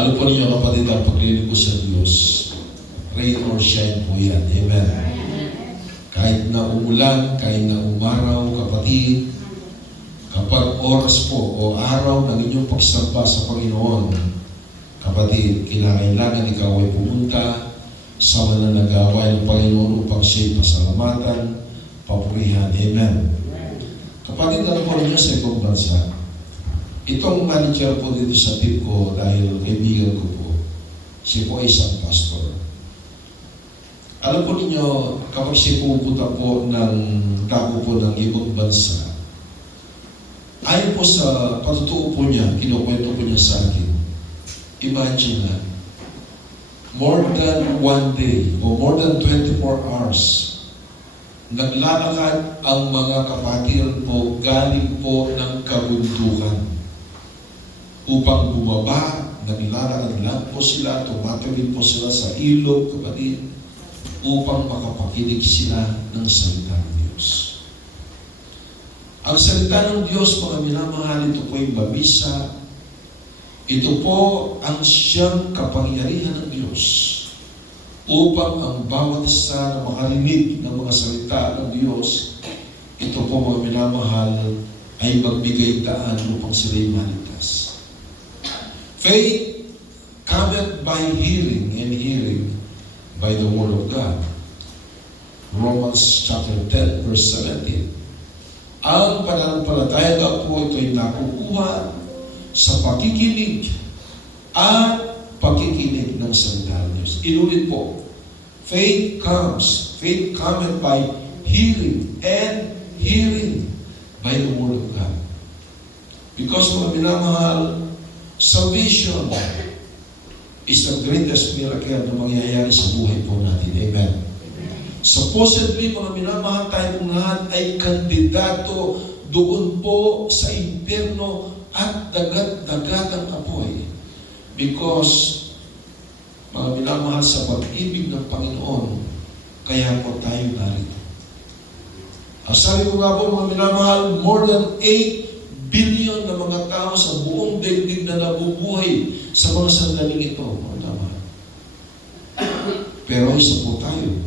Alam po ninyo kapatid, ang paglilingkod sa Diyos, rain or shine po yan. Amen. Kahit na umulan, kahit na umaraw, kapatid, kapag oras po o araw ng inyong pagsamba sa Panginoon, kapatid, kailangan ikaw ay pumunta sa mananagaway ng Panginoon upang siya'y pasalamatan, papurihan. Amen. Kapatid, alam po ninyo sa ibang bansa, itong manager po dito sa team ko dahil kaibigan ko po, siya po ay isang pastor. Alam po ninyo, kapag siya pupunta po ng dako po ng ibang bansa, ayon po sa patutuo po niya, kinukwento po niya sa akin, imagine na, more than one day o more than 24 hours, naglalakad ang mga kapatid po galing po ng kabundukan upang bumaba, naglalakad lang po sila, tumatawid po sila sa ilog, kapatid, upang makapakinig sila ng salita ng Diyos. Ang salita ng Diyos, mga minamahal, ito po ay mabisa. Ito po ang siyang kapangyarihan ng Diyos upang ang bawat isa na makarinig ng mga salita ng Diyos, ito po, mga minamahal, ay magbigay daan upang sila'y maligtas. Faith cometh by hearing, and hearing by the Word of God. Romans chapter 10, verse 17. Ang pananampalataya daw po ito ay nakukuha sa pakikinig at pakikinig ng salita ng Diyos. Inulit po, faith cometh by hearing, and hearing by the Word of God. Because mga minamahal, salvation is the greatest miracle na mangyayari sa buhay po natin. Amen. Supposedly, mga minamahal, tayo pong lahat ay kandidato doon po sa impyerno at dagat-dagatang apoy. Because, mga minamahal, sa pag-ibig ng Panginoon, kaya po tayo narito. Ang sabi ko nga po, mga minamahal, more than 8 billion na mga tao sa buong daigdig na nabubuhay sa mga sandaling ito. Mga minamahal. Pero isa po tayo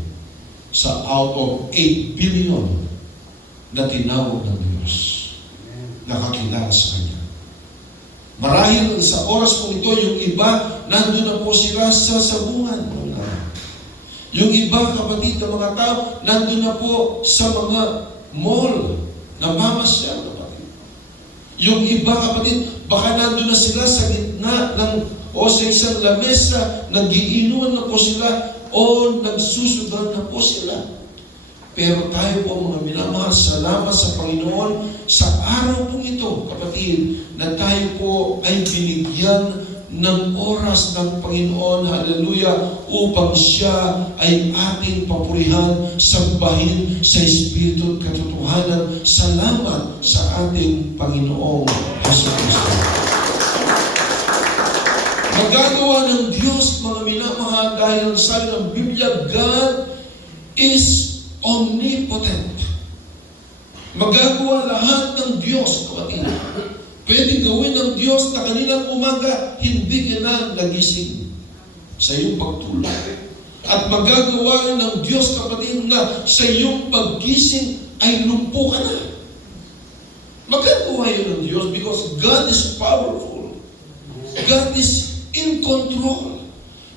sa out of 8 billion na tinawag ng Diyos. Nakakilala sa Kanya. Marahil sa oras po ito, yung iba, nandun na po sila sa sabungan. Yung iba, kapatid, ng mga tao, nandun na po sa mga mall na mamasyal, kapatid. Yung iba, kapatid, baka nandun na sila sa gitna o sa isang lamesa, nagiinuan na po sila o nagsusudan na po sila. Pero tayo po, mga minamahal, salamat sa Panginoon sa araw po ito, kapatid, na tayo po ay binigyan ng oras ng Panginoon, hallelujah, upang siya ay ating papurihan, sambahin sa Espiritu at katotohanan. Salamat sa ating Panginoong Jesucristo. Magagawa ng Diyos, mga minamahal, dahil sabi ng Biblia, God is omnipotent. Magagawa lahat ng Diyos, kapatid. Pwede gawin ng Diyos na kanilang umaga, hindi ka na nagising sa iyong pagtulog. At magagawa ng Diyos, kapatid, na sa iyong paggising ay lumpo ka na. Magagawa yun ng Diyos because God is powerful. God is in control.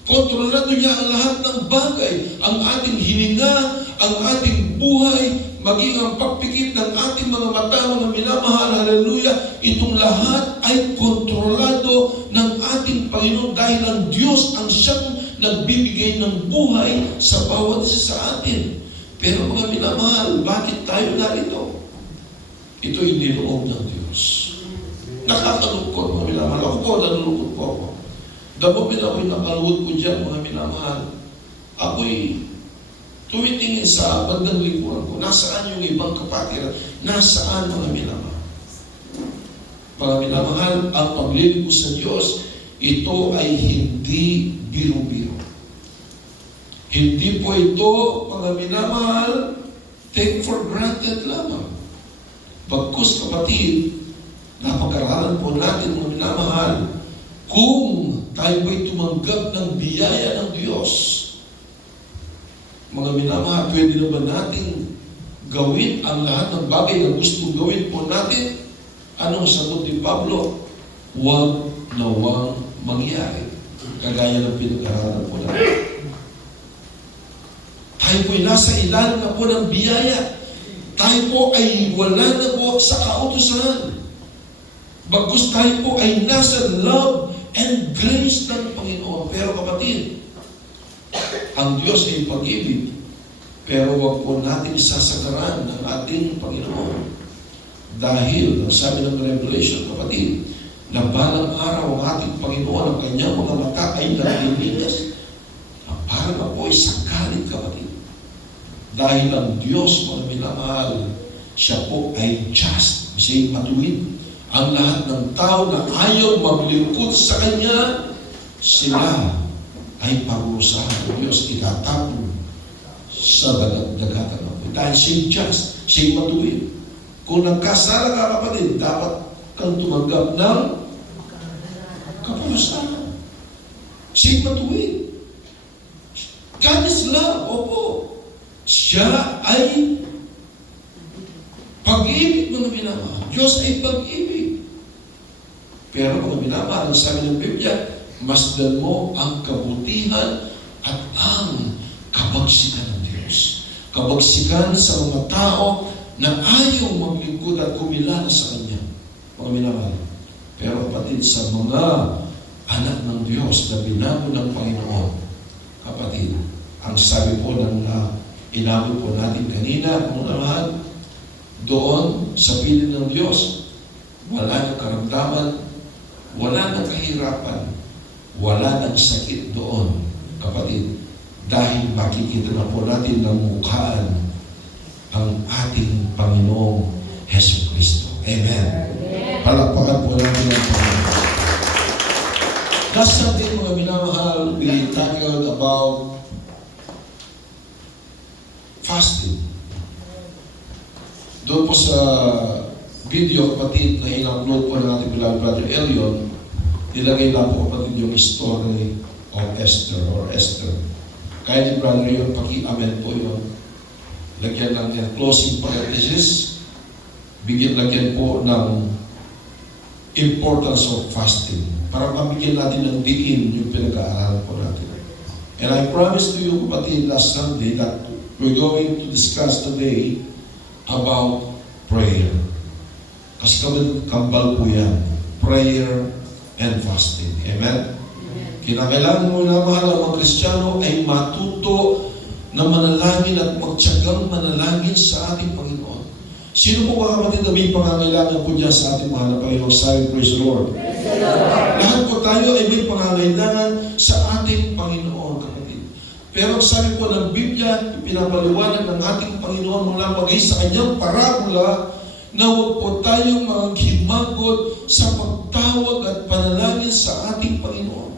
Kontrolado niya ang lahat ng bagay. Ang ating hininga, ang ating buhay, maging ang pagpikit ng ating mga mata, mga minamahal, hallelujah, itong lahat ay kontrolado ng ating Panginoon dahil ang Diyos ang siyang nagbibigay ng buhay sa bawat isa sa atin. Pero mga minamahal, bakit tayo narito? Ito ay niloob ng Diyos. Nakakalungkot, mga minamahal. Ako po, nalulungkot po ako. The moment ako'y nakalungkot ko dyan, mga minamahal, ako'y tumitingin sa bandang likuran ko. Nasaan yung ibang kapatiran? Nasaan, mga minamahal? Mga minamahal, ang paglilingkod sa Diyos, ito ay hindi biro-biro. Hindi po ito, mga minamahal, take for granted lamang. Bagkus, kapatid, napag-aralan po natin, mga minamahal, kung tayo po'y tumanggap ng biyaya ng Diyos. Mga minamahal, pwede na ba natin gawin ang lahat ng bagay na gustong gawin po natin? Anong sagot ni Pablo? Huwag nawang mangyari. Kagaya ng pinag-aralan po natin. Tayo po'y nasa ilalim na po ng biyaya. Tayo po ay wala na po sa kautusan. Bagkus tayo po ay nasa love and grace ng Panginoon. Pero kapatid, ang Diyos ay pag-ibig, pero wag po natin sasagaran ng ating Panginoon. Dahil, ang sabi ng Revelation, kapatid, na balang araw ang ating Panginoon, ang kanyang mga mata ay naliligas. Parang ako ay sakalit, kapatid. Dahil ang Diyos, mga minamahal, siya po ay just, siya ay matuwid. Ang lahat ng tao na ayaw maglingkod sa Kanya, sila ay parusahan ng Diyos, itatapon sa dagatan ng buhay. Dahil siya'y just, siya'y matuwid. Kung nagkasala ka, kapatid, dapat kang tumanggap ng kaparusahan. Siya'y matuwid. God is love, opo. Siya ay pag-ibig, mga minamahal. Diyos ay pag-ibig. Pero mga minamahal, ang sabi ng Biblia, masdan mo ang kabutihan at ang kabagsikan ng Diyos. Kabagsikan sa mga tao na ayaw maglingkod at kumilala sa Kanya. Mga minamahal. Pero kapatid, sa mga anak ng Diyos na binago ng Panginoon, kapatid, ang sabi po ng inamin po natin kanina, mga minamahal, doon sa piling ng Diyos, wala nang karamdaman, wala nang kahirapan, wala nang sakit doon, kapatid, dahil makikita na po natin ng mukhaan ang ating Panginoong Hesus Kristo. Amen. Palakpakan po natin ang Panginoon. Last Sunday, mga minamahal, we tackled about fasting. Doon po sa video, kapatid, na in-upload po ng ating beloved Brother Elion, nilagay lang po, kapatid, yung story of Esther or Esther. Kaya ni Brother Elion, paki-amen po yun. Lagyan lang yan, closing parenthesis, lagyan po ng importance of fasting para mabigyan natin ng diin yung pinag-aaralan po natin. And I promised to you, kapatid, last Sunday that we're going to discuss today about prayer. Kasi kambal po yan. Prayer and fasting. Amen? Kinakailangan mo na mahal ang mga Kristiyano ay matuto na manalangin at magtsagang manalangin sa ating Panginoon. Sino po mga kapatid na may pangangailangan po dyan sa ating mahal na Panginoon? Sabi, praise the Lord. Lahat po tayo ay may pangangailangan sa ating Panginoon, kapatid. Pero sabi po ng Biblia, pinapaliwanag ng ating Panginoon mula magay sa kanyang parabola na huwag po tayong maghimagot sa pagtawag at panalangin sa ating Panginoon.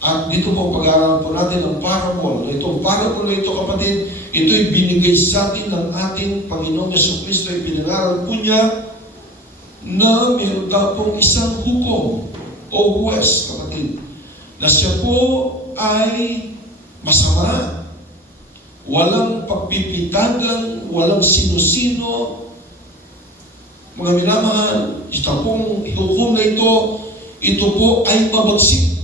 At dito po pag-aaralan po natin ang parable. Itong parable na ito, kapatid, ito'y binigay sa atin ng ating Panginoong Jesucristo. Ipinangaral po niya na mayroon daw pong isang hukom o huwes, kapatid, na siya po ay masama, walang pagpipitagan, walang sino-sino. Mga minamahal, ito pong hukom na ito po ay mabagsik.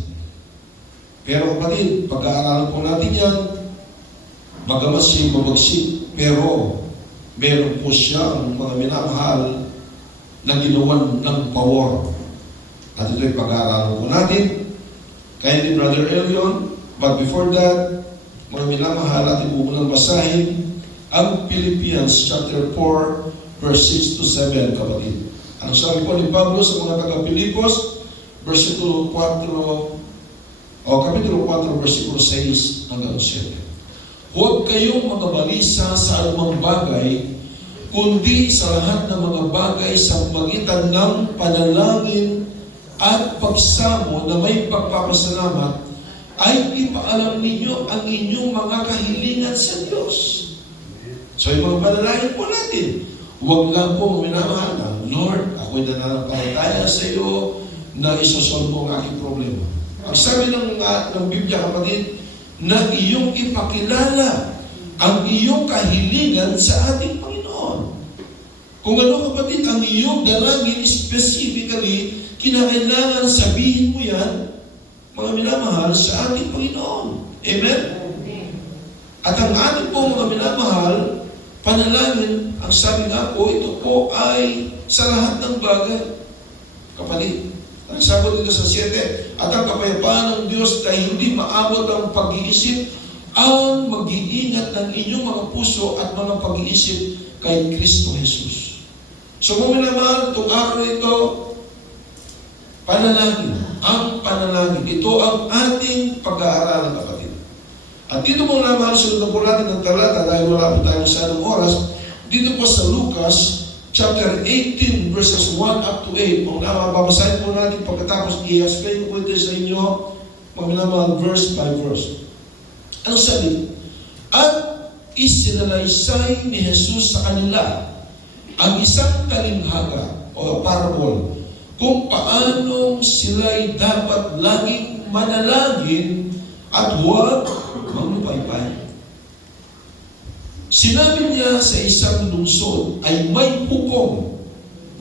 Pero kapatid, pag-aaralan po natin yan, bagamat siya mabagsik, pero meron po siyang mga minamahal na ginawan ng pawor. At ito'y pag-aaralan po natin. Kaya ni Brother Elion, but before that, mga minamahal, ating pumunang basahin ang Philippians chapter 4, verse 6 to 7, kapatid. Ang sabi po ni Pablo sa mga taga-Pilipos, versikulo 4, kapitulo 4, versikulo 6 hanggang 7. Huwag kayong magabalisa sa anumang bagay, kundi sa lahat ng mga bagay sa pagitan ng panalangin at pagsamo na may pagpapasalamat, ay ipaalam ninyo ang inyong mga kahilingan sa Diyos. So yung mga panalangin po natin, huwag lang po minamahal na, Lord, ako'y nananampalataya sa iyo na isosolve mo ang aking problema. Ang sabi ng Biblia, kapatid, na iyong ipakilala ang iyong kahilingan sa ating Panginoon. Kung ano, kapatid, ang iyong dalangin, specifically, kinakailangan sabihin mo yan, mga minamahal, sa ating Panginoon. Amen? At ang ating po, mga minamahal, panalangin, ang sabi nga po, ito po ay sa lahat ng bagay. Kapatid, ang sabi dito sa 7, at ang kapayapaan ng Diyos na hindi maabot ang pag-iisip, ang mag-iingat ng inyong mga puso at mga pag-iisip kay Kristo Jesus. So, mga minamahal, itong araw ito, panalangin. Ang panalangin. Ito ang ating pag-aaralan, kapatid. At dito mo naman, sunod na po natin ng talata dahil wala po tayo sa anong oras. Dito po sa Lucas, chapter 18, verses 1 up to 8. Kung babasahin po natin pagkatapos, i-explain ko ito sa inyo, mga minamahal, verse by verse. Ano sabi? At isinalaysay ni Jesus sa kanila ang isang talinghaga o parable kung paanong sila'y dapat laging manalangin at huwag mamupaypay. Sinabi niya sa isang lungsod ay may hukom,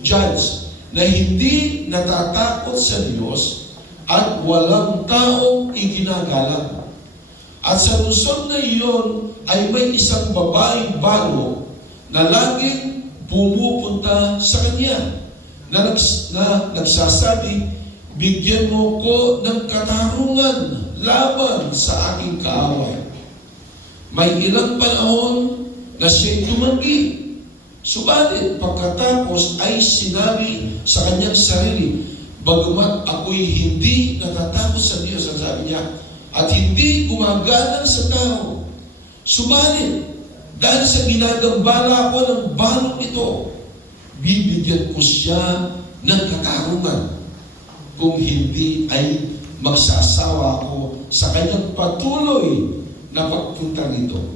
judge, na hindi natatakot sa Diyos at walang taong iginagalang. At sa lungsod na iyon ay may isang babaeng balo na laging pumupunta sa kanya na nagsasabi, bigyan mo ko ng katarungan laban sa aking kaaway. May ilang panahon na siya'y tumanggi. Subalit pagkatapos ay sinabi sa kanyang sarili, bagamat ako'y hindi natatakot sa Diyos, ang sabi niya, at hindi gumagalang sa tao. Subalit, dahil sa ginagambala ko ng balong ito, bibigyan ko siya ng katarungan kung hindi ay magsasawa ako sa kanyang patuloy na pagpunta nito.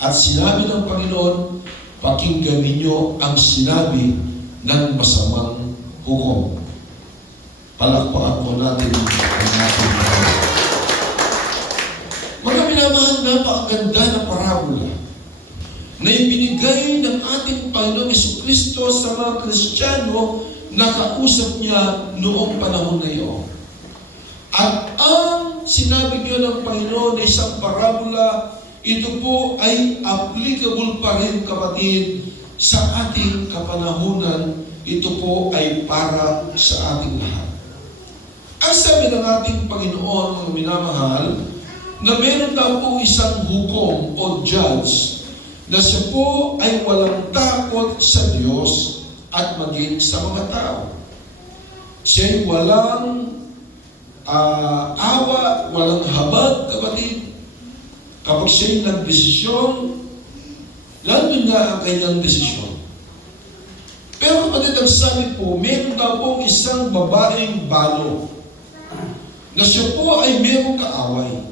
At sinabi ng Panginoon, pakinggan ninyo ang sinabi ng masamang hukom. Palakpakan po natin ang ating Panginoon. Mga minamahal, napakaganda na parabola na ibinigay ng ating Panginoon Jesucristo sa mga Kristiyano na kausap niya noong panahon na iyon. At ang sinabi niyo ng Panginoon na isang parabola, ito po ay applicable pa rin, kapatid, sa ating kapanahunan. Ito po ay para sa ating lahat. Ang sabi ng ating Panginoon, mga minamahal, na meron daw po isang hukom o judge na siya po ay walang takot sa Diyos at maging sa mga tao. Siya'y walang awa, walang habag, kapatid. Kapag siya'y nagdesisyon, nandun na ang kanyang desisyon. Pero kapatid, ang sabi po, meron daw po isang babaeng balo na siya po ay merong kaaway.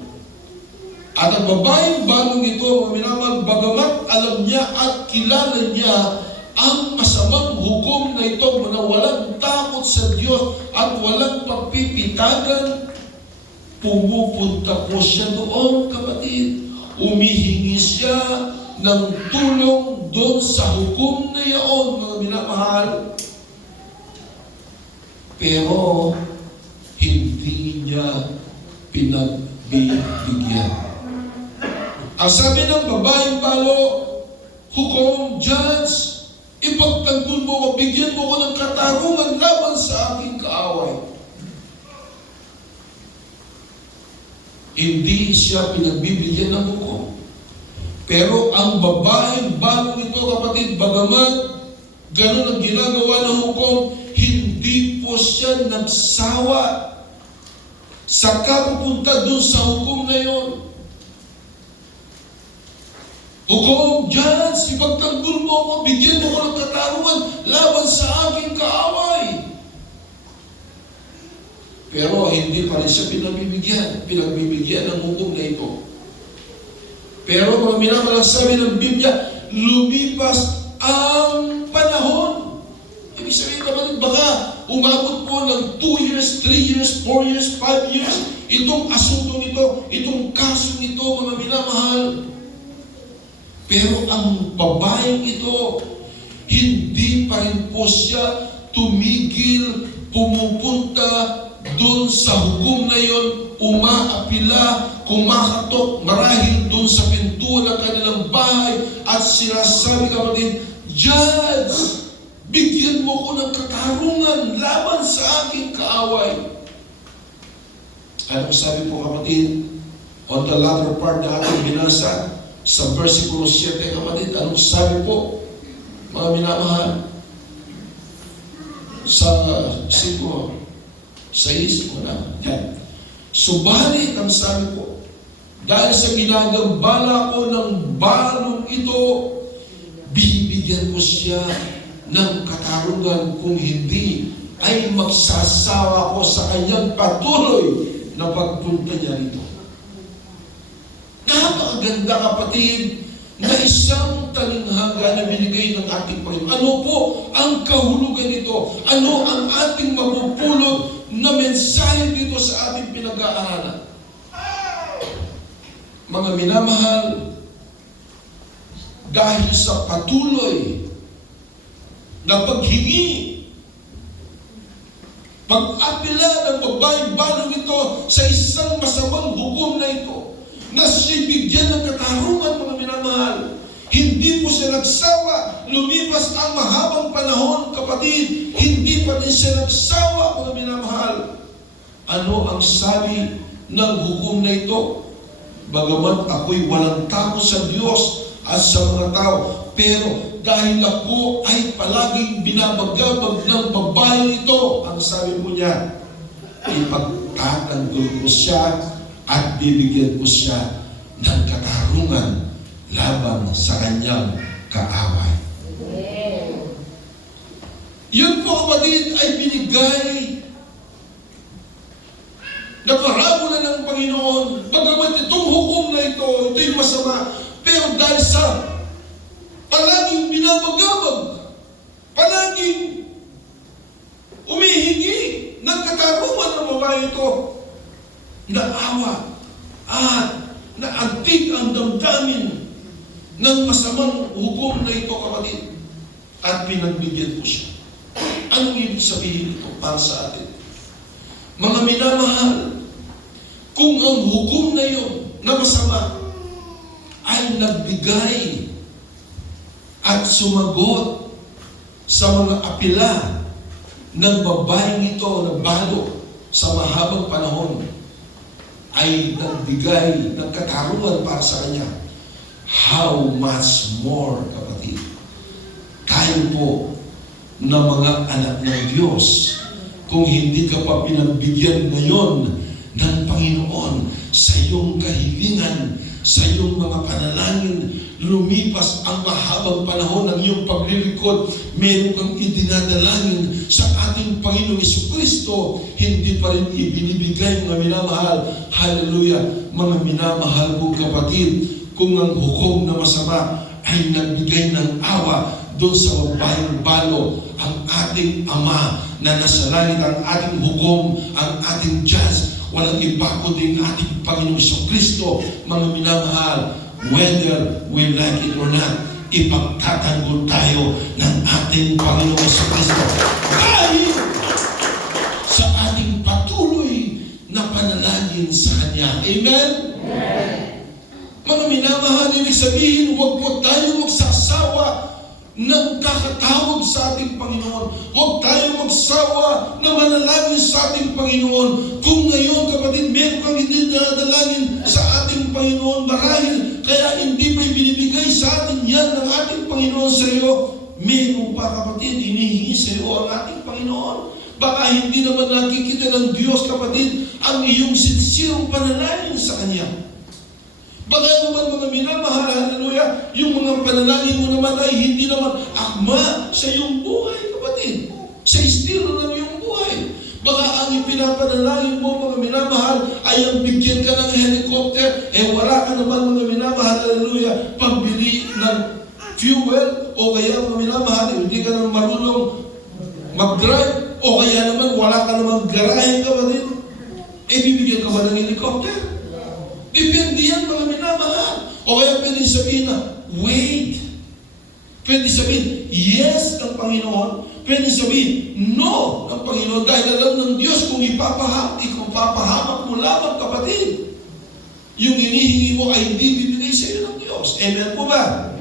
At ang babaeng balong ito, minamahal, bagamat alam niya at kilala niya ang masamang hukom na ito na walang takot sa Diyos at walang pagpipitagan, pumupunta po siya doon, kapatid. Umihingi siya ng tulong doon sa hukom na iyon, mga minamahal. Pero hindi niya pinagbibigyan. Ang sabi ng babaeng balo, hukom, judge, ipagtanggol mo ko, bigyan mo ko ng katarungan laban sa aking kaaway. Hindi siya pinagbibigyan ng hukom. Pero ang babaeng balong ito, kapatid, bagamat ganun ang ginagawa ng hukom, hindi po siya nagsawa sa kapupunta dun sa hukom na yon. Hukom, judge, ipagtanggol mo ako, bigyan mo ko ng katarungan laban sa aking kaaway. Pero hindi pa rin siya pinagbibigyan ng hukom na ito. Pero mga minamahal, sabi ng Biblia, lumipas ang panahon. Ibig sabihin, kapatid, baka umabot po ng 2 years, 3 years, 4 years, 5 years, itong asunto nito, itong kaso nito, mga minamahal. Pero ang babaeng ito, hindi pa rin po siya tumigil, pumupunta doon sa hukom na yon, umaapila, kumakatok marahil doon sa pintuan ng kanilang bahay at sinasabi, kapatid, Judge, bigyan mo ko ng katarungan laban sa aking kaaway. Anong sabi po, kapatid? On the latter part na ating binasa, sa versikulo 7, kapatid, anong sabi po, mga minamahal? Sa siguro 6 muna. Yan. Subalit, ang sabi ko, dahil sa ginagambala ko ng balong ito, bibigyan ko siya ng katarungan, kung hindi ay magsasawa ko sa kanyang patuloy na pagpunta niya rito. Napakaganda, kapatid, na isang talinghaga na binigay ng ating Panginoon. Ano po ang kahulugan nito? Ano ang ating mapupulot na mensahe dito sa ating pinag-aaralan? Mga minamahal, dahil sa patuloy na paghingi, pag-apila ng babaeng balong ito sa isang masamang hukom na ito, na siya'y bigyan ng katarungan, mga minamahal. Hindi po siya nagsawa. Lumipas ang mahabang panahon, kapatid. Hindi pa din siya nagsawa, mga minamahal. Ano ang sabi ng hukom na ito? Bagamat ako'y walang takot sa Diyos at sa mga tao, pero dahil ako ay palaging binabagabag ng babae ito, ang sabi po niya, ipagtatanggol ko siya at bibigyan ko siya ng katarungan laban sa kanyang kaaway. Yun po, kapatid, ay binigay na parabola ng Panginoon. Bagamat itong hukom na ito'y masama, pero dahil sa palaging binabagabag, palaging umihingi ng katarungan ng babae ito, naawa at naantig ang damdamin ng masamang hukom na ito, kapatid, at pinagbigyan ko siya. Anong ibig sabihin ito para sa atin? Mga minamahal, kung ang hukom na yun na masama ay nagbigay at sumagot sa mga apila ng babaeng ito na balo sa mahabang panahon, ay nagbigay ng katarungan para sa kanya, how much more, kapatid, tayo po na mga anak ng Diyos, kung hindi ka pa pinagbigyan ngayon ng Panginoon sa iyong kahilingan, sa iyong mga panalangin, lumipas ang mahabang panahon ng iyong paglilingkod, meron kang idinadalangin sa ating Panginoong Jesucristo, hindi pa rin ibinibigay, mga minamahal. Hallelujah! Mga minamahal kong kapatid, kung ang hukom na masama ay nagbigay ng awa doon sa babayang balo, ang ating Ama na nasa langit, ang ating hukom, ang ating judge, walang iba kundi ang ating Panginoong Jesucristo. Mga minamahal, whether we like it or not, ipagtatanggol tayo ng ating Panginoong Jesucristo dahil sa ating patuloy na panalangin sa Kanya. Amen? Mga minamahal, ibig sabihin, huwag po tayo magsasawa ng kakatawag sa ating Panginoon. Huwag tayo magsawa na manalangin sa ating Panginoon. Kung ngayon, kapatid, meron kang hindi nadalangin sa ating Panginoon, marahil kaya hindi pa ibinibigay sa atin yan ng ating Panginoon sa iyo, meron pa, kapatid, hinihingi sa iyo ang ating Panginoon. Baka hindi naman nakikita ng Diyos, kapatid, ang iyong sincere panalangin sa Kanya. Baka naman, mga minamahal, hallelujah, yung mga panalangin mo naman ay hindi naman akma sa iyong buhay, kapatid. Sa estilo ng iyong buhay. Baka ang ipinapanalangin mo, mga minamahal, ay ang bigyan ka ng helicopter, wala ka naman, mga minamahal, hallelujah, pambili ng fuel, o kaya, mga minamahal, hindi ka naman marunong mag-drive, o kaya naman wala ka naman garahe, kapatid. Bibigyan ka ba ng helicopter? Depende yan, mga minamahal. O kaya pwede sabihin na, wait. Pwede sabihin, yes ng Panginoon. Pwede sabihin, no ng Panginoon. Dahil alam ng Diyos kung papahamak mo lamang, kapatid, yung hinihingi mo ay hindi bibigay sa iyo ng Diyos. Amen po ba?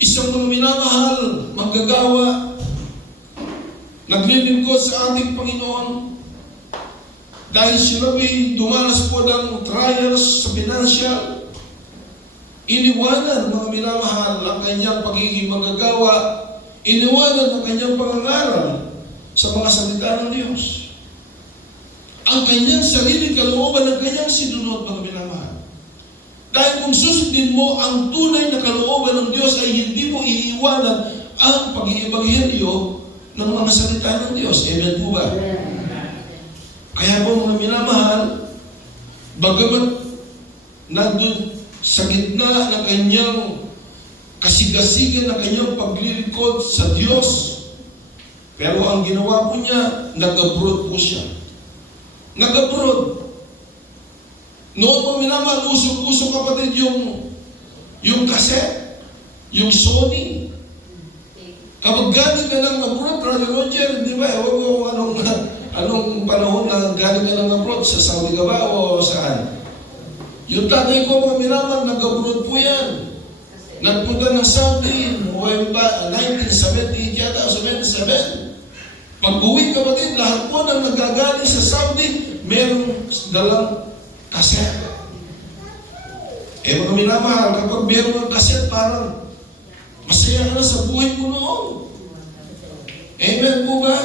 Isang mga minamahal, manggagawa, naglilingkod sa ating Panginoon, dahil sila may dumanas po ng trials sa financial, iniwanan mga minamahal ang kanyang pagiging manggagawa, iniwanan ang kanyang pangangaral sa mga salita ng Diyos. Ang kanyang sariling kalooban, ang kanyang sinunod, mga minamahal. Dahil kung susundin mo ang tunay na kalooban ng Diyos ay hindi mo iiwanan ang pag-iebanghelyo ng mga salita ng Diyos. Amen po ba? Kaya po mga minamahal, bagamat nandun sa gitna ng kanyang kasigasigan ng kanyang paglilingkod sa Diyos, pero ang ginawa po niya, nag-abroad po siya. Nag-abroad. Noon po minamahal, usok-usok kapatid yung cassette, yung Sony. Kapag galing ka ng abroad, Brother Roger, di ba? Ewan ko anong panahon na galing ka ng abroad, sa Saudi ka ba o saan? Yung tatay ko, mga minamahal, nag-abroad po yan. Nagpunta ng Saudi, 1970 yata o 77. Pag-uwi kapatid, lahat po nang nagagaling sa Saudi, merong dalang kaset. Mga minamahal, kapag meron ng kaset, parang masaya ka na sa buhay mo noon. Amen po ba?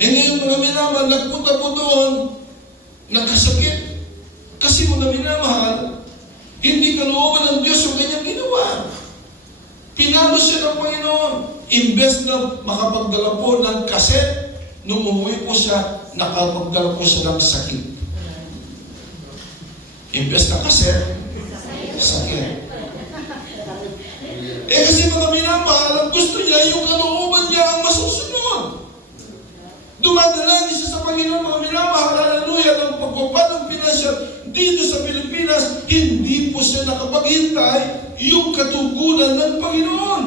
Ngayon mga minamahal, nagpunta po doon, nagkasakit. Kasi mga minamahal, hindi kalooban ng Diyos yung kanyang ginawa. Pinalo siya ng Panginoon. Imbes na makapagdala po ng kaset, nung umuwi po siya, nakapagdala po siya ng sakit. Imbes na kaset, sakit. Kasi mga minamahal, ang gusto niya, yung kalooban niya ang masusunod. Dumadalangin siya sa Panginoon, mga minamahal, hallelujah, ng pagpapad ng pinansyal. Dito sa Pilipinas, hindi po siya nakapaghintay yung katugunan ng Panginoon.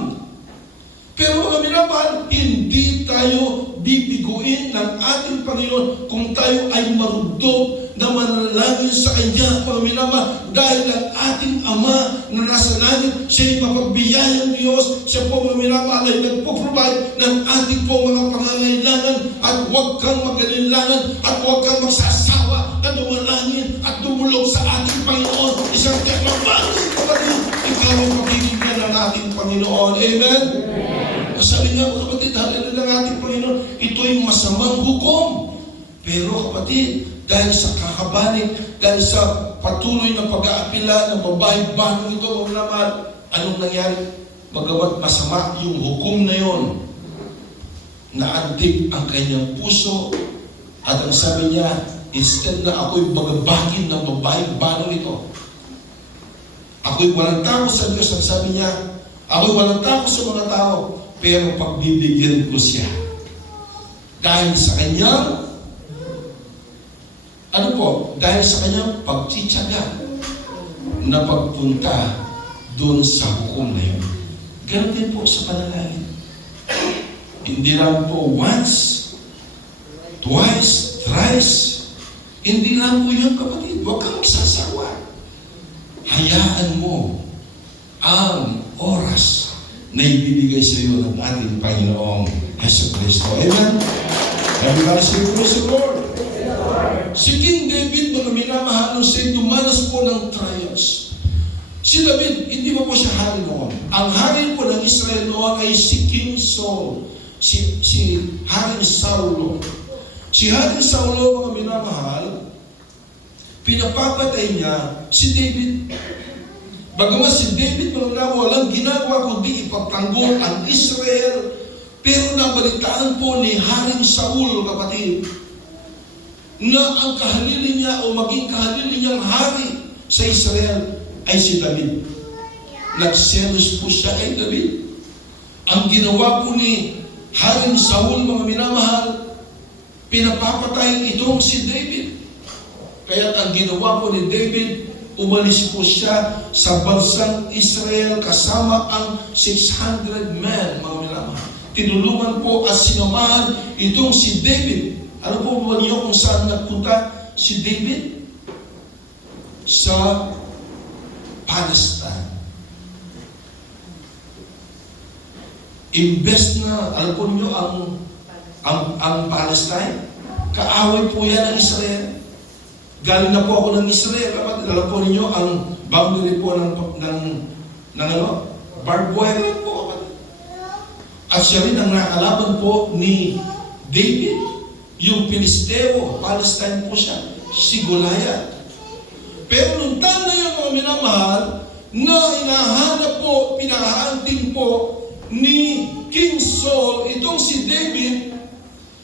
Pero mga minamahal, hindi tayo bibiguin ng ating Panginoon kung tayo ay marudok na manalangin sa Kanya, mga minamahal, dahil ang ating Ama na nasa langit, siya'y mapagbiyayang Diyos, siya po mga minamahal ay nagpo-provide ng ating po mga pangangailangan, at huwag kang magalinlangan at huwag kang magsasawa na dumalangin at dumulog sa ating Panginoon. Isang tekmabangin, kapatid, ikaw ang pagkikigyan ng ating Panginoon. Amen? Sabi nga po kapatid, hallelujah ng ating Panginoon, ito'y masamang hukom. Pero kapatid, dahil sa kakabalik, dahil sa patuloy na pag-aapila ng babae-banong ito, mga naman, anong nangyari? Bagamat masama yung hukom na yon, naantig ang kanyang puso, at ang sabi niya, instead na ako'y bagabagin ng babae-banong ito, ako'y walang takot sa Diyos, ang sabi niya, ako'y walang takot sa mga tao, pero pagbibigyan ko siya. Dahil sa kanyang dahil sa kanyang pagtsitsaga na pagpunta doon sa hukom na yun. Ganun din po sa panalangin. Hindi lang po once, twice, thrice. Hindi lang po yun, kapatid. Huwag kang magsasawa. Hayaan mo ang oras na ibibigay sa iyo ng ating Panginoong Jesucristo. Amen? Everybody say, praise the Lord. Si King David, mga minamahal, siya dumanas po ng trials. Si David, hindi pa po siya hari noon. Ang hari po ng Israel noon ay si King Saul. Si Haring Saulo. Si Haring Saulo, mga minamahal, pinapapatay niya si David. Bagamat si David, mga minamahal, walang ginagawa kundi ipagtanggol ang Israel. Pero nabalitaan po ni Haring Saul, kapatid, na ang kahalili niya o maging kahalili niyang hari sa Israel ay si David. Nagselos po siya kay David. Ang ginawa po ni Haring Saul, mga minamahal, pinapapatay itong si David. Kaya ang ginawa po ni David, umalis po siya sa bansang Israel kasama ang 600 men, mga minamahal. Tinulungan po at sinamahan itong si David. Ano po ba niyo kung saan nagpunta si David? Sa Palestine. Imbes na, alam po niyo ang Palestine, kaaway po yan ng Israel. Galing na po ako ng Israel. Alam po ninyo, ang boundary po ng barbed wire po. At siya rin ang nakalaban po ni David. Yung Pilisteo, Palestine po siya, si Goliath. Pero nung time na yun, mga minamahal, na inahanap po, pinahaanting po ni King Saul, itong si David,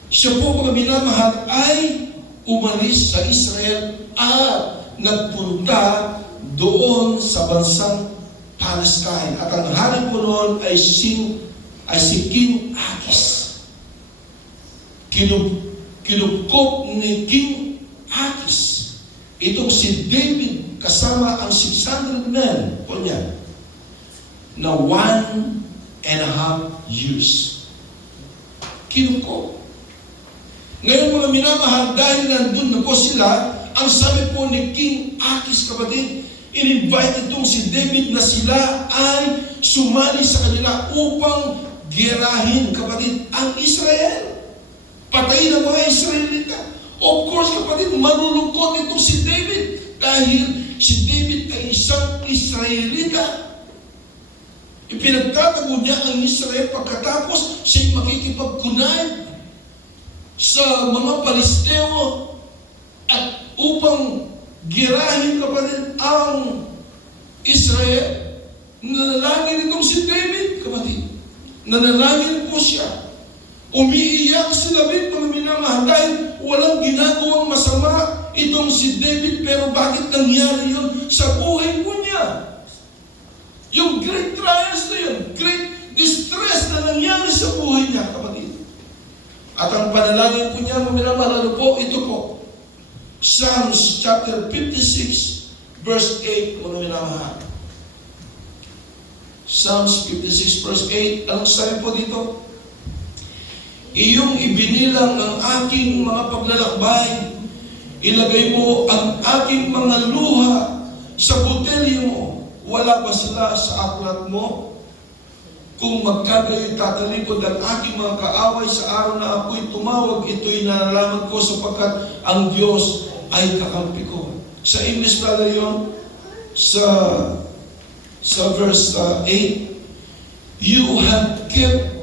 siya po mga minamahal ay umalis sa Israel at nagpunta doon sa bansang Palestine. At ang hari po noon ay si King Achis. Kinupkop ni King Achis itong si David kasama ang 600 men po niya na 1.5 years. Kinupkop. Ngayon mga minamahal, dahil nandun na po sila, ang sabi po ni King Achis, kapatid, in-invite itong si David na sila ay sumali sa kanila upang gerahin, kapatid, ang Israel. Patayin ang mga Israelita. Of course, kapatid, malulungkot itong si David dahil si David ay isang Israelita. Ipinagtatago niya ang Israel pagkatapos siya'y makikipagkunay sa mga Palisteo at upang girahin kapatid ang Israel. Nanalangin itong si David, kapatid. Nanalangin po siya. Umiiyak si David, mga minamahal, dahil walang ginagawang masama itong si David, pero bakit nangyari yun sa buhay po niya? Yung great trials na yun, great distress na nangyari sa buhay niya, kapatid. At ang panalangin po niya, mga minamahal, ano po? Ito po. Psalms chapter 56, verse 8, mga minamahal. Psalms 56, verse 8. Anong sabi po dito? Iyong ibinilang ang aking mga paglalakbay. Ilagay mo ang aking mga luha sa botelya mo. Wala ba sila sa aklat mo? Kung magkagayoy tatalikod ang aking mga kaaway sa araw na ako'y tumawag, ito'y nalalaman ko sapagkat ang Diyos ay kakampi ko. Sa English pala yun, sa verse 8, you have kept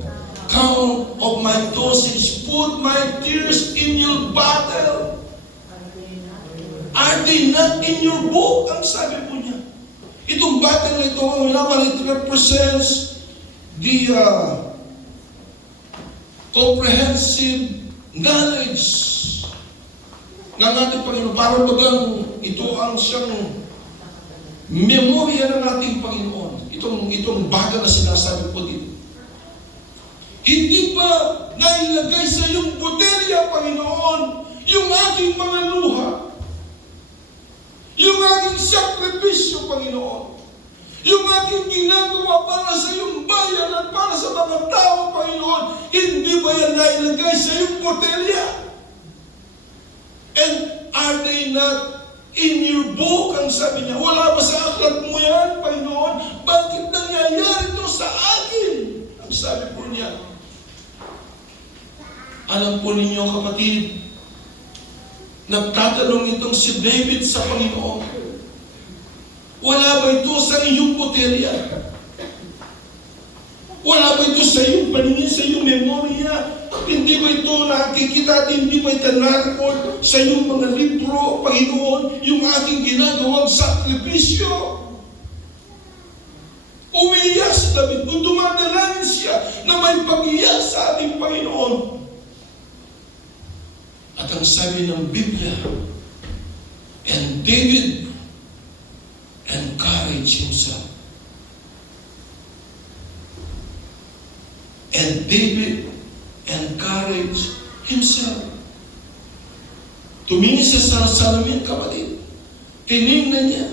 count of my dosage, put my tears in your bottle. Are they not in your book? Ang sabi po niya. Itong bottle na ito, it represents the comprehensive knowledge ng ating Panginoon. Para bagang ito ang siyang memorya ng ating Panginoon. Itong bagay na sinasabi po dito. Hindi ba nailagay sa iyong botelya, Panginoon, yung aking mga luha? Yung aking sakripisyo, Panginoon? Yung aking ginagawa para sa iyong bayan at para sa mga tao, Panginoon, hindi ba yan nailagay sa iyong botelya? And are they not in your book? Ang sabi niya, wala ba sa aklat mo yan, Panginoon? Bakit nangyayari ito sa akin? Ang sabi po niya. Alam po ninyo, kapatid, nagtatanong itong si David sa Panginoon. Wala ba ito sa iyong botelya? Wala ba ito sa iyong paningin, sa iyong memorya? Hindi ba ito nakikita at hindi ba ito na-record sa iyong mga libro, Panginoon, yung aking ginagawang sakripisyo? Umiiyak si David, kung dumadalangin siya na may pag-iyak sa ating Panginoon. At ang sabi ng Biblia, and David encouraged himself. And David encouraged himself. tumingin siya sa salamin, kapatid. Tinignan niya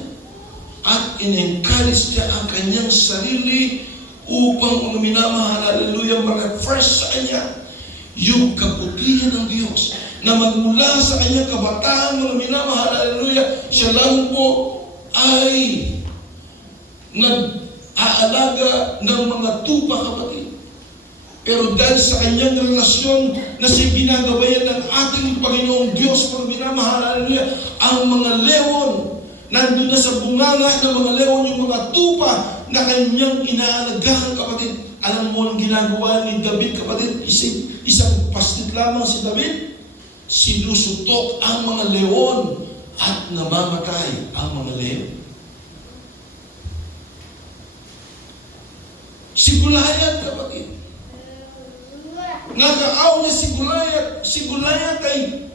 at in-encourage niya ang kanyang sarili upang mga minamahal, hallelujah, ma-refresh sa kanya yung kabutihan ng Diyos na magmula sa kanyang kabataan, mga minamahal, hallelujah, siya lang po ay nag-aalaga ng mga tupa, kapatid. Pero dahil sa kanyang relasyon na siya ginagabayan ng ating Panginoong Diyos, mga minamahal, hallelujah, ang mga leon, nandun na sa bunganga ng mga leon yung mga tupa na kanyang inaalagahan, kapatid. Alam mo ang ginagawa ni David, kapatid? Isang pastit lamang si David, sinusutok ang mga leon at namamatay ang mga leon. Si Goliath, kapatid, nakaaw niya si Goliath ay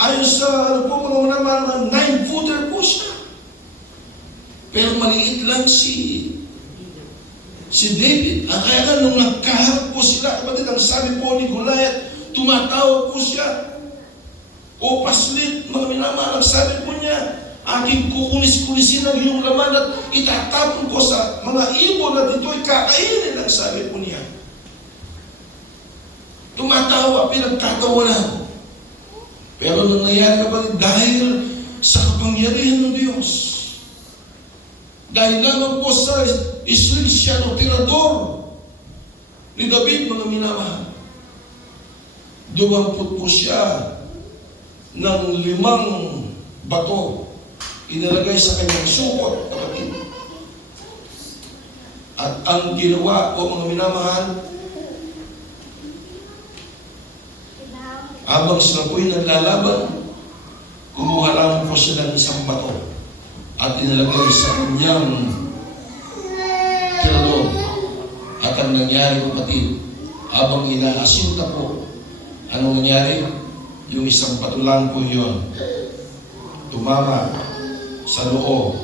ayon sa mga naman 9-footer po siya. Pero maliit lang si David. Kaya nga nung nagkaharap po sila, kapatid, ang sabi po ni Goliath, tumatawag po siya. O paslit, mga minamahal, ang sabi po niya, aking kukunis-kunisin ang iyong laman at itatapon ko sa mga ibon at ito'y kakainin, ang sabi po niya. Tumatawa, pinagtatawanan. Pero nang nangyari, kapatid, dahil sa kapangyarihan ng Diyos, dahil lamang po sa Israel o tirador ni David, mga minamahal, dumampot po siya ng 5 bato, inalagay sa kanyang supot, kapatid. At ang ginawa po, mga minamahal, habang sila po'y naglalaban, kumuha lang po siya ng 1 bato at inalagay sa kanyang tirador. At ang nangyari, kapatid, habang inaasinta po, anong nangyari? Yung 1 bato lang po yun, tumama sa loob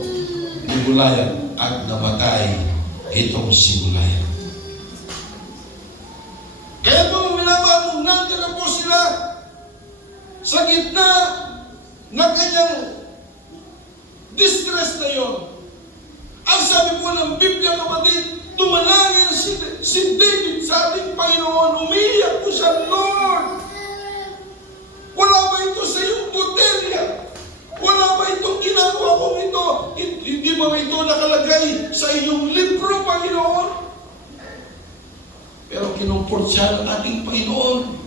ni Goliath at namatay itong si Goliath. Kaya po, minamahal, nandiyan na po sila sa gitna ng kanyang distress na yun. Ang sabi po ng Biblia, kapatid, tumalangin si David sa ating Panginoon. Umiyak po siya, Lord, wala ba ito sa iyong botelya? Wala ba itong ginagawa kong ito? Hindi ba ito nakalagay sa iyong libro, Panginoon? Pero kinumport siya ng ating Panginoon.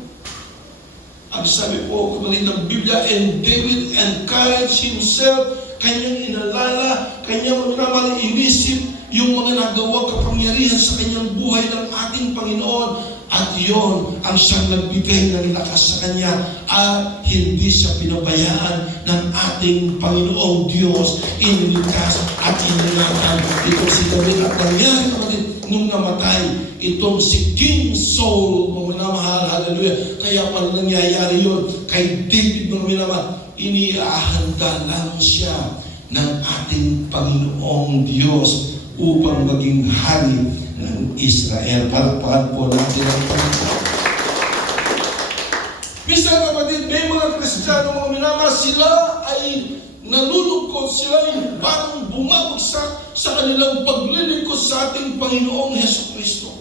Ang sabi po, kapatid ng Biblia, and David encouraged himself, kanyang inalala, kanyang mga inisip, yung mga nagawang kapangyarihan sa kanyang buhay ng ating Panginoon. At yon ang siyang nagbigay ng lakas sa kanya at hindi siya pinabayaan ng ating Panginoong Diyos. Iniligtas at inilatan ito si David. At nangyari, kapatid, nung namatay itong si King Saul, mga minamahal, hallelujah. Kaya pala nangyayari yun kay David, mga minamahal, iniahanda lang siya ng ating Panginoong Diyos upang maging hari ng Israel. Palakpakan po natin ang Panginoon. Minsan, kapatid, may mga Kristiyano, mga minamahal, sila ay nalulungkot, sila ay parang bumabagsak sa kanilang paglilingkod sa ating Panginoong Hesukristo.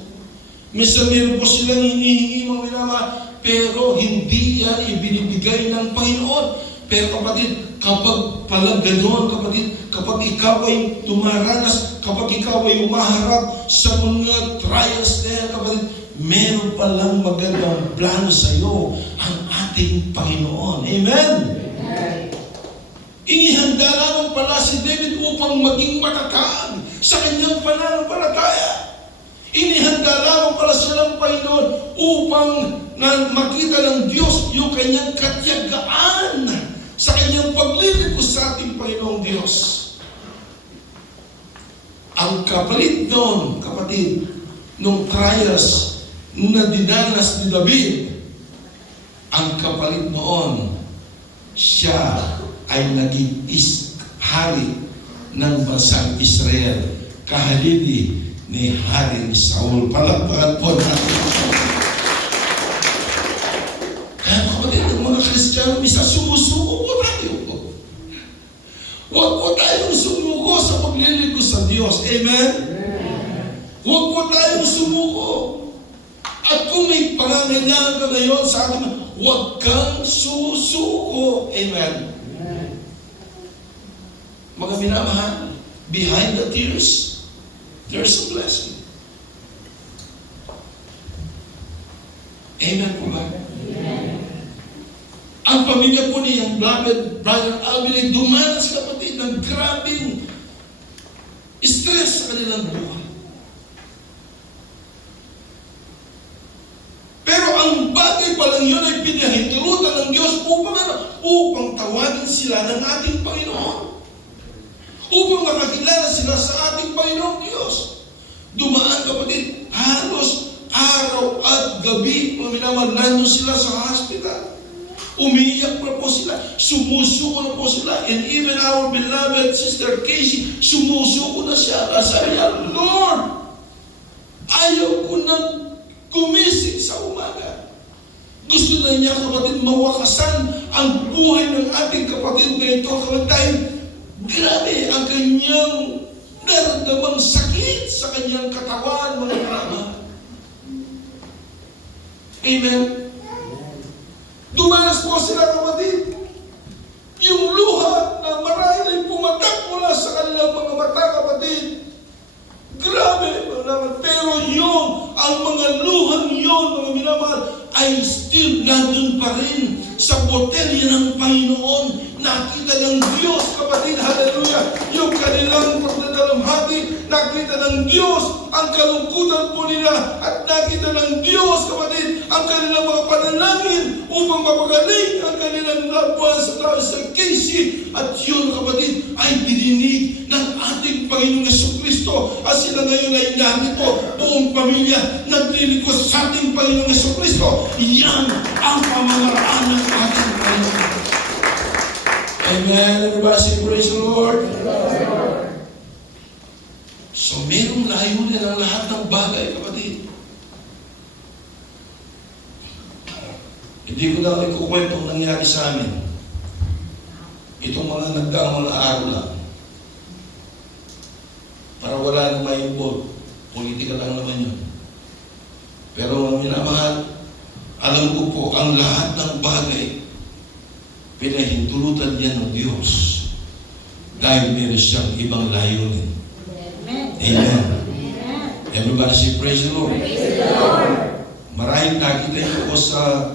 Minsan meron po silang hinihingi, mga minamahal, pero hindi yan ibinibigay ng Panginoon. Pero kapatid, kapag pala ganoon, kapatid, kapag ikaw ay tumaranas, kapag ikaw ay umaharap sa mga trials na yan, kapatid, meron palang magandang plano sa iyo ang ating Panginoon. Amen? Inihanda lamang pala si David upang maging matatag sa kanyang pananampalataya. Inihanda lamang pala siya ng Panginoon upang makita ng Diyos yung kanyang katiyagaan sa kanyang paglilingkod sa ating Panginoong Diyos. Ang kapalit noon, kapatid, nung trials na dinanas ni David, ang kapalit noon, siya ay naging hari ng bansang Israel, kahalili ni Hari Saul. Palakpakan po natin. Kaya kapatid, ang mga Kristiyano, misa sumusuko po Huwag po tayong sumuko sa paglilingkod sa Diyos. Amen? Huwag po tayong sumuko. At kung may pangangailangan ka ngayon sa atin, huwag kang susuko. Amen? Mga minamahal, behind the tears, there's a blessing. Amen po ba? Ang pamilya po niyang Brother Alvin ay dumanas, kapatid, ng grabing stress sa kanilang buhay. Pero ang bagay pa lang yun ay pinahintulutan ng Diyos upang tawagin sila ng ating Panginoon. Upang makakilala sila sa ating Panginoong Diyos. Dumaan, kapatid, halos araw at gabi, nandun sila sa hospital. Umiiyak na po sila, sumusuko na po sila, and even our beloved Sister Casey, sumusuko na siya. Sabi niya, Lord, ayaw ko nang gumising sa umaga. Gusto na niya, kapatid, mawakasan ang buhay ng ating kapatid na ito. Kapatid, grabe ang kanyang naramdamang sakit sa kanyang katawan, mga kapatid. Amen? Dumanas po sila, kapatid. Yung luha na marahil ay pumatak mula sa kanilang mga mata, kapatid. Grabe, mga naman. Pero yun, ang mga luhang yun, mga minamahal, ay still nandun pa rin sa botelya ng Panginoon. Nakita ng Diyos, kapatid, hallelujah, yung kanilang pagdadalamhati, nakita ng Diyos ang kalungkutan po nila, at nakita ng Diyos, kapatid, ang kanilang mga panalangin upang mapagaling ang kanilang loved ones sa Casey. At yun, kapatid, ay dininig ng ating Panginoong Jesucristo. At sila ngayon ay narito, buong pamilya, naglilingkod sa ating Panginoong Jesucristo. Yan ang pamamaraan ng ating Panginoon. Amen. Everybody say, praise the Lord. So, merong layunin ang lahat ng bagay, kapatid. Hindi ko na ikukwento ang nangyari sa amin. Itong mga nagdaang mga araw lang. Para wala nang ma-involve. Politika lang naman yun. Pero mga minamahal, alam ko po, ang lahat ng bagay, pinahintulutan niya ng Diyos dahil meron siyang ibang layunin. Amen. Everybody say, praise the Lord. Praise the Lord. Marahil nakita niyo ko sa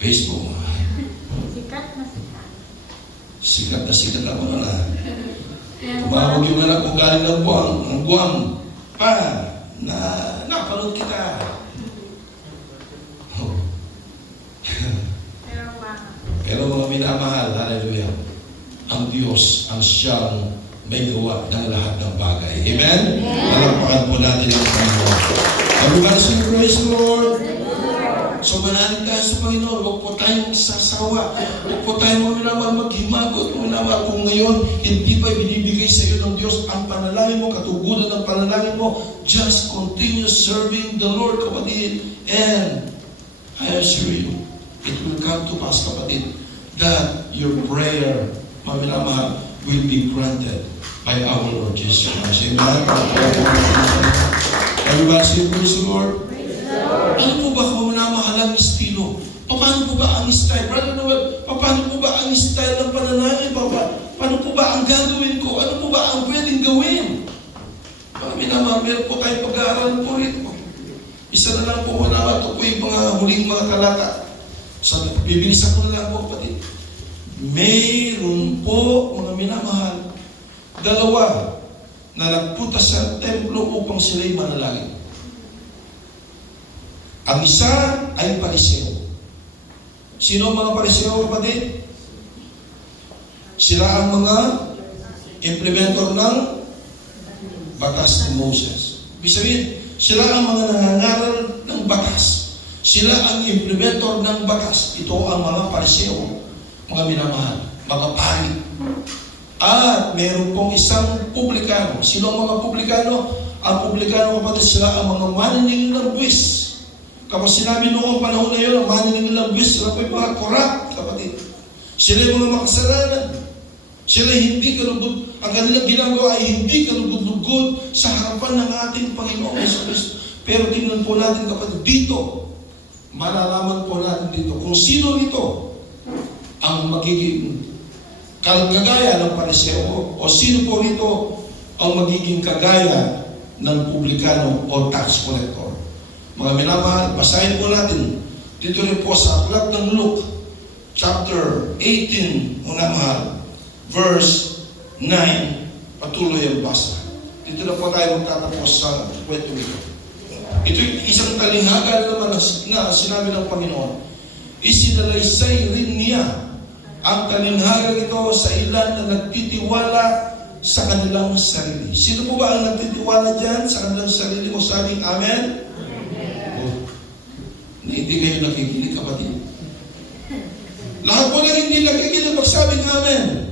Facebook. Sikat na sikat. Sikat na sikat ako na. Tumawag yung anak ko galing ng Guam. Pa, na napanood kita. Oh. Pero mga minamahal, hallelujah, ang Diyos ang siyang may gawa ng lahat ng bagay. Amen? Palakpakan po natin ang Panginoon. Everybody say, praise the Lord. So manalig tayo sa Panginoon. Huwag po tayong sasawa. Huwag po tayong maghimagot. Kung ngayon, hindi pa binibigay sa iyo ng Diyos ang panalangin mo, katugunan ng panalangin mo, just continue serving the Lord, kapatid. And I assure you, it will come to pass, kapatid, that your prayer, maminamahal, will be granted by our Lord Jesus Christ. Amen? Everybody say, praise the Lord. Ano po ba kung minamahal ang estilo? Paano po ba ang style? Brother Noel, paano po ba ang style ng panalangin? Paano po ba ang gagawin ko? Ano po ba ang pwedeng gawin? Minamahal, meron po tayong pag-aaral po rito. Isa na lang po manawa. Ito po yung mga huling mga talata. So, bibilisan ko na lang po, kapatid. Mayroon po, mga minamahal, dalawa na nagpunta sa templo upang sila'y manalangin. Ang isa ay Pariseo. Sino ang mga Pariseo, kapatid? Sila ang mga implementor ng batas ni Moses. Ibig sabihin, sila ang mga nangangaral ng batas. Sila ang implementor ng batas. Ito ang mga Pariseo, mga minamahal, mga pari. At meron pong isang publikano. Sino ang mga publikano? Ang publikano, kapatid, sila ang mga maniningil ng buwis. Kapag sinabi noong panahon na yun, ang maniningil ng buwis, sila po yung mga corrupt, kapatid. Sila yung mga makasalanan. Sila hindi kalugod, ang kanilang ginagawa ay hindi kalugod-lugod sa harapan ng ating Panginoong Kristo. Pero tingnan po natin kapatid, dito, malalaman po natin dito kung sino nito ang magiging kagaya ng Pariseo o sino po nito ang magiging kagaya ng publikano o tax collector. Mga minamahal, basahin po natin dito rin po sa aklat ng Luke, chapter 18, mga mahal, verse 9, patuloy ang basa. Dito na po tayo magtatapos sa kwento nito. Ito isang talinghaga naman na sinabi ng Panginoon. Isinalaysay rin niya ang talinghaga ito sa ilan na nagtitiwala sa kanilang sarili. Sino po ba ang nagtitiwala dyan sa kanilang sarili? O sabing amen? O, na hindi kayo nakikinig, kapatid. Lahat po na hindi nakikinig, magsabing amen.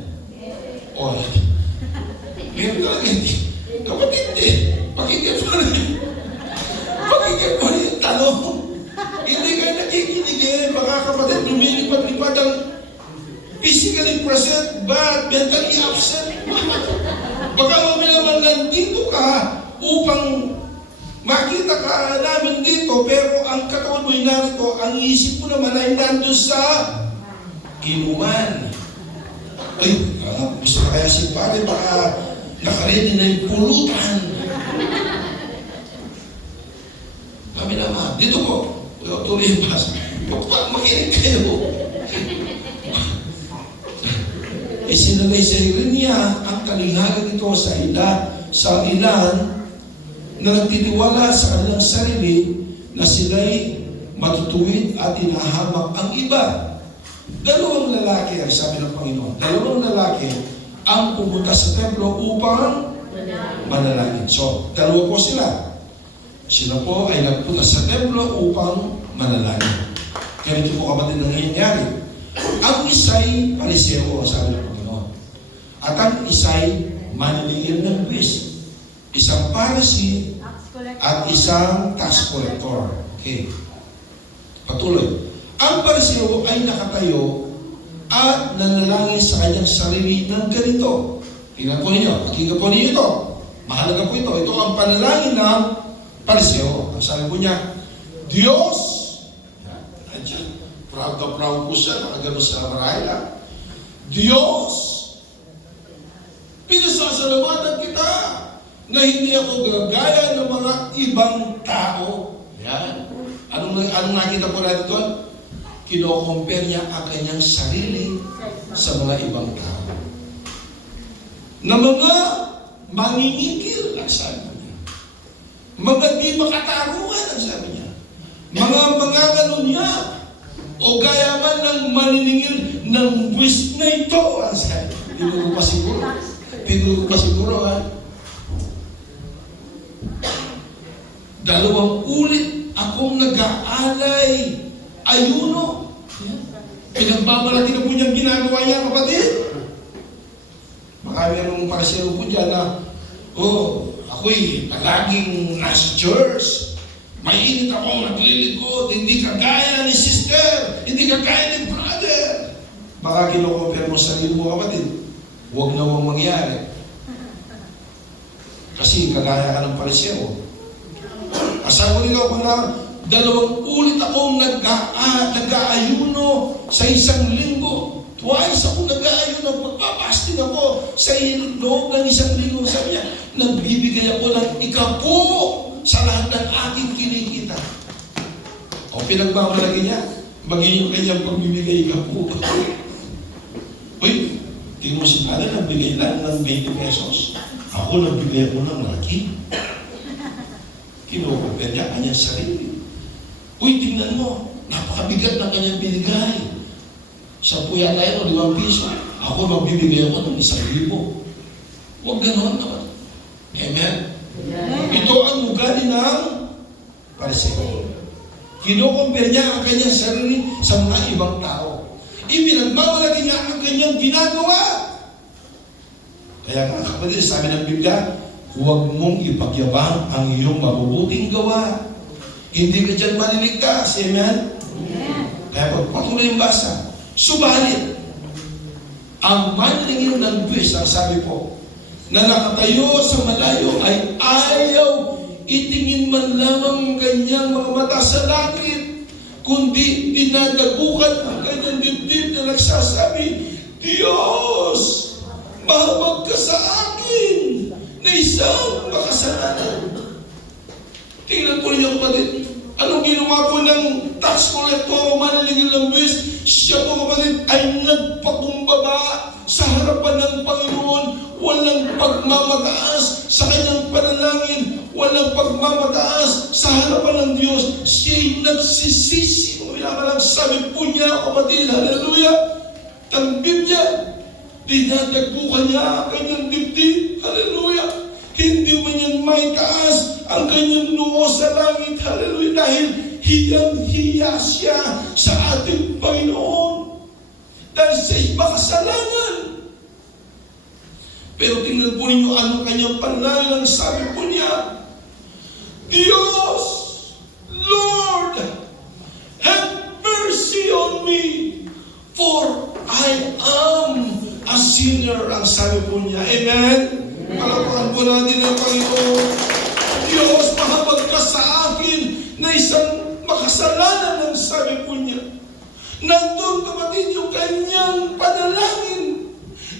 O, meron talaga hindi. Kapatid, pakinggan mo rin. Pakinggan mo rin yung tanong. Hindi kayo nakikinig baka kapatid, lumilipad-lipad ang physically present but mentally absent. Baka mamaya naman nandito ka upang makita ka namin dito, pero ang katawan mo'y narito, ang isip mo naman ay nandun sa inuman. Ay, gusto na kaya si pare, baka nakaredy na yung pulutan. Kami naman, dito po, tuloy yung basa. Makinig kayo. Isinalaysay rin niya ang kalinghaga nito sa ilan na nagtitiwala sa kanilang sarili na sila'y matutuwid at hinahamak ang iba. Dalawang lalaki, ang sabi ng Panginoon, dalawang lalaki ang pumunta sa templo upang manalangin. So, dalawa po sila. Sila po ay nagpunta sa templo upang manalangin. Ganito po kapatid ang nangyayari. Ang isa'y Pariseo, sabi ng Panginoon. At ang isa'y manlingil ng buwis. Isang Pharisee at isang tax collector. Okay. Patuloy. Ang Pariseo ay nakatayo at nanalangin sa kanyang sarili ng ganito. Tingnan po ninyo. Pakinggan po ninyo ito. Mahalaga po ito. Ito ang panalangin ng Pariseo. Ang sabi po niya, Diyos, proud na proud po siya, nakagano sa marahila. Diyos, pinasasalamatan kita na hindi ako gagaya ng mga ibang tao. Yan. Anong nakita po natin doon? Kino-compare niya ang kanyang sarili sa mga ibang tao. Na mga mangingikil, ang sabi niya. Mga di makatarungan, ang sabi niya. Mga ganun niya. O gaya man ng maniningil ng buwis na ito, ang sabi. Tinuro pa siguro. Tinuro pa siguro, ha? Dalawang ulit akong nag-aalay, ayuno. Pinagbabalati na po niyang ginagawa niya, kapatid. Baka merong Pariseo po dyan na, ako'y palaging nasa church. Mainit akong naglilingkod, hindi kagaya ni sister, hindi kagaya ni brother. Baka kino-compare mo sa sarili mo, kapatid. Huwag na huwag mangyari. Kasi kagaya ka ng Pariseo. Asabi ko nila kung dalawang ulit akong nag-aayuno sa isang linggo. Twice ako nag-aayuno. Magpapasting ako sa loob ng isang linggo. Sabi niya, nagbibigay ako ng ikapo sa lahat ng aking kinikita. O pinagmamalagi niya, maging yung kanyang pagbibigay ikapo. Uy, tingin mo si Pana, nagbigay lang ng 20 pesos. Ako nagbigay ako ng laki. Kinukumpir niya kanyang sarili. Uy, tingnan mo, napakabigat ng kanyang binigay. Sa puya tayo, 5 piso. Ako magbibigay ako ng 1,000. Huwag ganoon naman. Amen? Ito ang ugali ng Pariseo. Kinukumpir niya ang kanyang sarili sa mga ibang tao. Ipinagmamalaki niya ang kanyang ginagawa. Kaya nga kapatid, sabi ng Biblia, huwag mong ipagyabang ang iyong mabubuting gawa. Hindi ka dyan maniligtas. Amen? Kaya patuloy yung basa. Subalit, Ang manlingin ng buwis, ang sabi po, na nakatayo sa malayo ay ayaw itingin man lamang ang kanyang mga mata sa langit, kundi dinadagukan ang kanyang dibdib na nagsasabi, Diyos, mahabag ka sa akin na isang makasalanan. Tingnan po niyo kapatid, anong ginawa po ng tax collector o manlingin ng buwis? Siya po kapatid ay nagpakumbaba sa harapan ng Panginoon, walang pagmamataas sa kanyang panalangin, walang pagmamataas sa harapan ng Diyos. Siya'y nagsisisi. Sabi po niya, kapatid, hallelujah, ang Biblia, dinadagbukan niya ang kanyang dibdib, hallelujah. Hindi man yan may taas ang kanyang noo sa langit, hallelujah, dahil hiyang-hiya siya sa ating Panginoon. Dahil sa iba kasalanan. Pero tingnan po ninyo ano kanyang panalangin. Sabi po niya, Diyos, Lord, have mercy on me, for I am a sinner. Ang sabi po niya, amen? Palapakan po natin ang Panginoon. Diyos, mahabag ka sa akin na isang makasalanan, ang sabi po niya. Nandun kapatid yung kanyang panalangin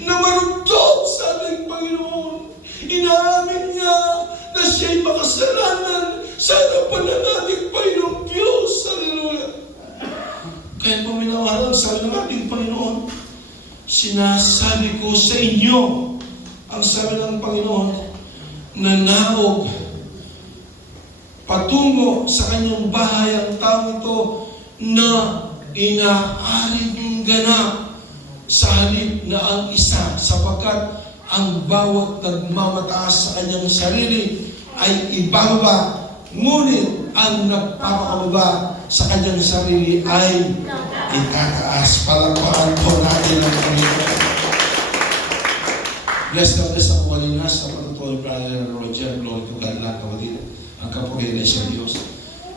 na marugtog sa ating Panginoon. Inaamin niya na siya'y makasalanan sa harapan ng ating Panginoong Diyos. Hallelujah. Kaya po minamahal, sabi ng ating Panginoon, sinasabi ko sa inyo, ang sabi ng Panginoon, na naog patungo sa kanyang bahay ang tao ito na inaaring ganap sa halip na ang isa, sapagkat ang bawat nagmamataas sa kanyang sarili ay ibababa, ngunit ang nagpapakababa sa kanyang sarili ay itataas. Palakpakan po natin ang Panginoon. Bless na ako kanina sa patutuloy Brother Roger, glory to God, lahat kapatid, ang kapurihan sa Diyos.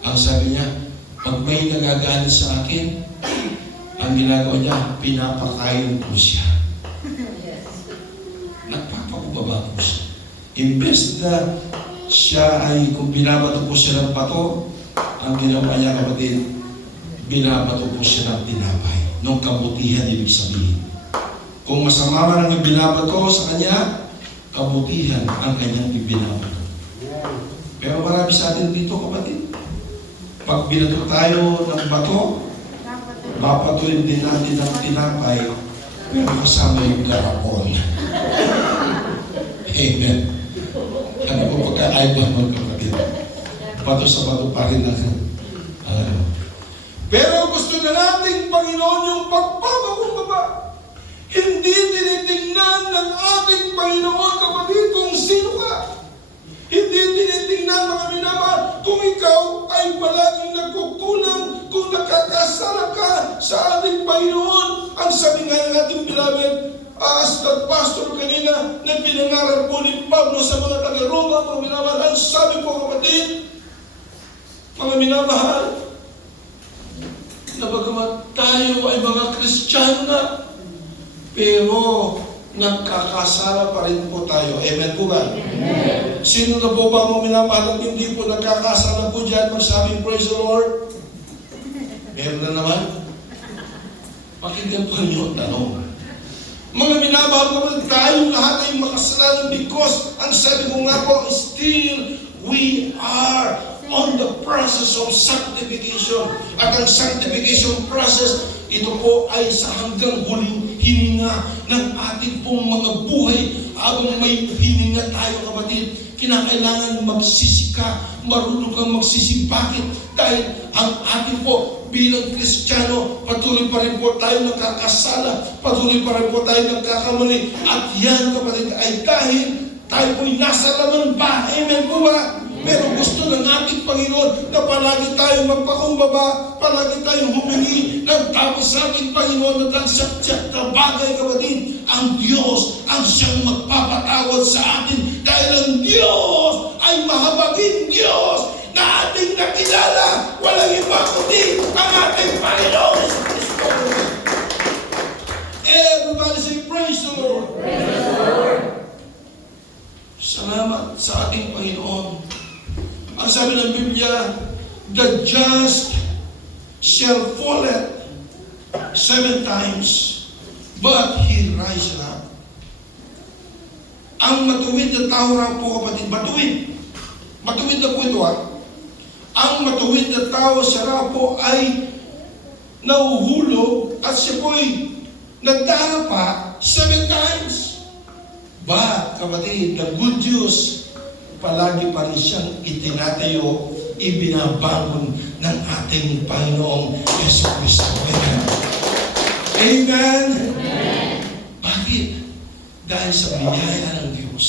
Ang sabi niya, pag may nagagalit sa akin, ang ginagawa niya, pinapakain po siya. Nagpapakubaba po siya. Imbes na siya ay, kung binabato po siya ng bato, ang ginawa niya kapatid, binabato po siya ng tinapay. Nung kabutihan, ibig sabihin. Kung masama man ang binabato sa kanya, kabutihan ang kanyang ibinabato. Pero marami sa atin dito kapatid, pag binato tayo ng bato, papatuloy din natin ang tinapay, pero kasama yung garapon. Amen. Ano po pagka-idol mo kapatid? Bato sa bato pa rin natin. Pero gusto na nating Panginoon yung pagpapakumbaba. Hindi tinitingnan ng ating Panginoon kapatid kung sino ka. Hindi tinitingnan mga minamahal kung ikaw ay palaging nagkukulang, kung nakakasala ka sa ating Panginoon. Ang sabi nga ng ating beloved, as the pastor kanina, na pinangarap po ni Pablo sa mga taga-Roma, mga minamahal, ang sabi po kapatid, mga minamahal, na bagamat tayo ay mga Kristiyano na, pero nagkakasala pa rin po tayo. Amen po ba? Amen. Sino na po ba mo minamahal at hindi po nagkakasala po dyan magsabing praise the Lord? Meron na naman. Pakinggan po niyo ang tanong. Mga minamahal po, tayong lahat ay makasalanan because ang sabi ko nga po, still we are on the process of sanctification. At ang sanctification process, ito po ay sa hanggang huling hininga ng ating pong mga buhay. Habang may hininga tayo kapatid, kinakailangan magsisika, marunong kang magsisi. Bakit? Dahil ang ating po bilang Kristiyano, patuloy pa rin po tayo nagkakasala, patuloy pa rin po tayo nagkakamali. At yan kapatid ay dahil tayo po'y nasa laman ba? Amen po ba? Pero gusto ng ating Panginoon na palagi tayong magpakumbaba, palagi tayong humingi ng tapos sa ating Panginoon na tansyak na bagay kapatid. Ang Diyos ang siyang magpapatawad sa atin dahil ang Diyos ay mahabagin Diyos na ating nakilala. Walang iba kundi ang ating Panginoon sa Kristo. Everybody say praise the just shall falleth 7 times, but he riseth up. Ang matuwid na tao raw po, kapatid, matuwid. Matuwid na po ito, Ang matuwid na tao, siya raw po ay nauhulog at siya po ay nagdarapa 7 times. But, kapatid, the good news, palagi pa rin siyang itinatayo, ibinabangon ng ating Panginoong Yesu Cristo. Amen. Amen. Amen. Bakit? Dahil sa biyaya ng Diyos,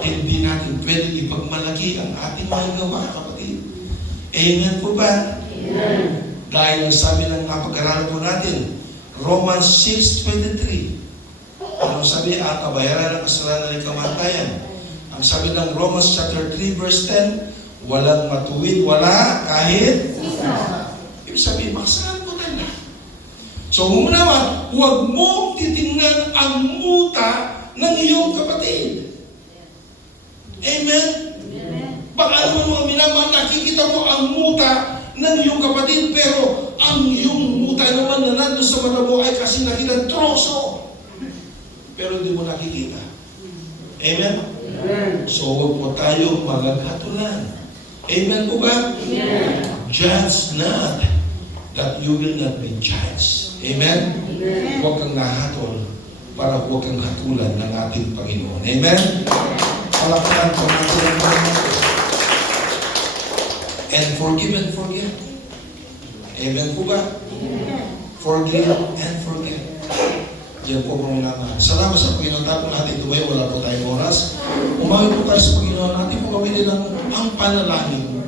hindi natin pwedeng ipagmalaki ang ating mga gawa, kapatid. Amen po ba? Amen. Dahil ang sabi ng napag-aralan po natin, Romans 6:23. Anong sabi? Ang kabayaran ng kasalanan ay kamatayan. Ang sabi ng Romans chapter 3 verse 10, walang matuwid, wala kahit ibig sabihin, makasalanan po tayo. So, naman, huwag mong titingnan ang muta ng iyong kapatid. Amen? Baka naman mga minamahal, nakikita mo ang muta ng iyong kapatid, pero ang iyong muta naman na nandun sa mata mo ay kasi nakita troso. Pero hindi mo nakikita. Amen? Amen. So, huwag po tayo magagatulan. Amen po ba? Amen. Judge not that you will not be judged. Amen? Amen. Huwag kang nahatol para huwag kang hatulan ng ating Panginoon. Amen? Palakpakan po natin ang Panginoon. And forgive and forget. Amen po ba? Forgive and forget. Diyan po mga minamahal. Salamat sa Panginoon. Tapos natin tumayo, wala po tayong oras. Umawin po tayo sa Panginoon. Natin po gawin din ang panalangin.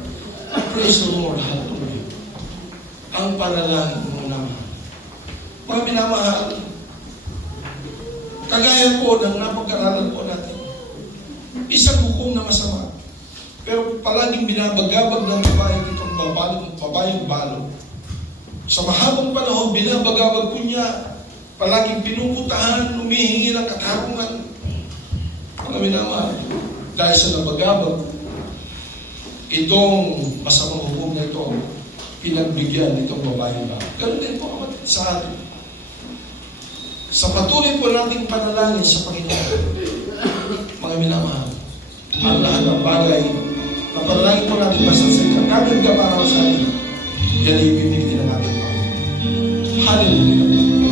Praise the Lord. Hallelujah. Ang panalangin mga minamahal. Mga minamahal, kagaya po ng napag-aralan po natin. Isang hukom na masama. Pero palaging binabagabag ng babae itong babayong balo. Sa mahabang panahon, binabagabag po niya. Palaging pinuputahan, humihingi ng katarungan. Mga minamahal, dahil sa nabagabag, itong masamang hukom na ito, pinagbigyan nitong babae ba. Ganun din po kapatid sa atin. Sa patuloy po nating panalangin sa Panginoon, mga minamahal, ang lahat ng bagay na panalangin po natin basta sa kagad ka para sa atin, yan ay ibibigay ng ating Panginoon. Hallelujah.